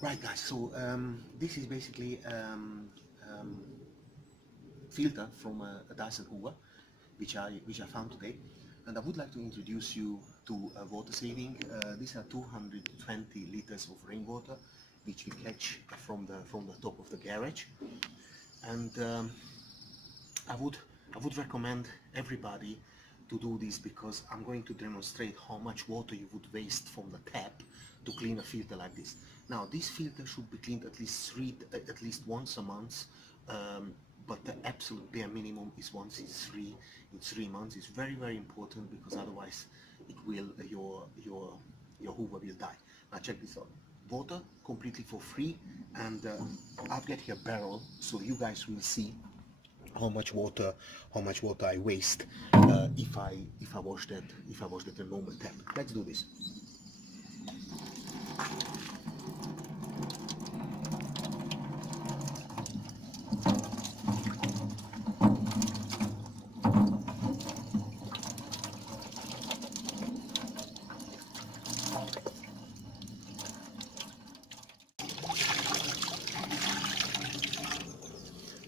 Right, guys, so this is basically filter from a Dyson Hoover which I found today, and I would like to introduce you to water saving. These are 220 liters of rainwater which we catch from the top of the garage, and I would recommend everybody to do this, because I'm going to demonstrate how much water you would waste from the tap to clean a filter like this. Now, this filter should be cleaned at least once a month, but the absolute bare minimum is once in 3 months. It's very important, because otherwise it will your Hoover will die. Now check this out. Water completely for free, and I've got here a barrel so you guys will see how much water I waste if I wash that a normal tap. Let's do this.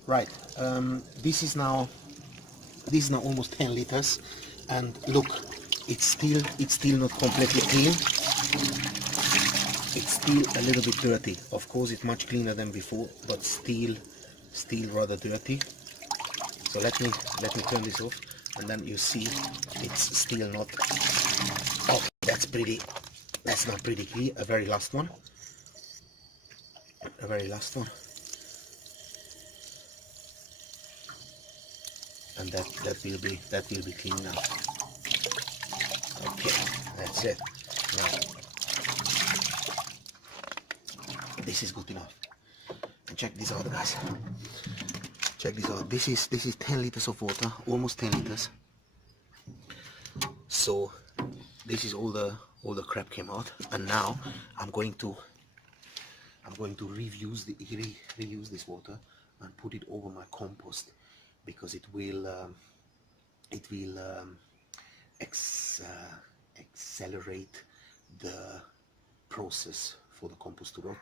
Right, this is now almost 10 liters, and look, it's still not completely clean. It's still a little bit dirty. Of course, it's much cleaner than before, but still rather dirty. So let me turn this off, and then you see it's still not. Oh, that's not pretty clear. A very last one. And that will be clean now. Okay, that's it. Now this is good enough. And check this out, guys. Check this out. This is 10 liters of water, almost 10 liters. So this is all the crap came out, and now I'm going to reuse this water and put it over my compost, because it will accelerate the process for the compost to rot.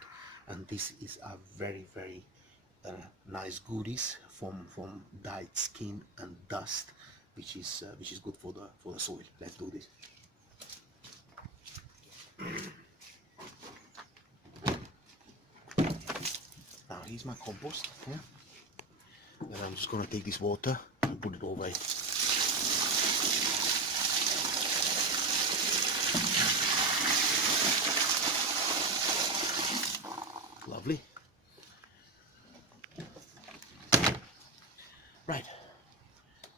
And this is a very nice goodies from dyed skin and dust, which is good for the soil. Let's do this. Now here's my compost here. Then I'm just going to take this water and put it over it. Lovely. Right.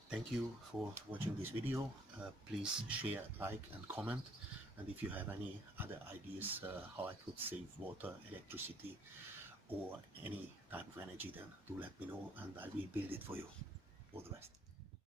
Thank you for watching this video. Please share, like and comment. And if you have any other ideas how I could save water, electricity, or any type of energy, then do let me know, and I will build it for you. All the best.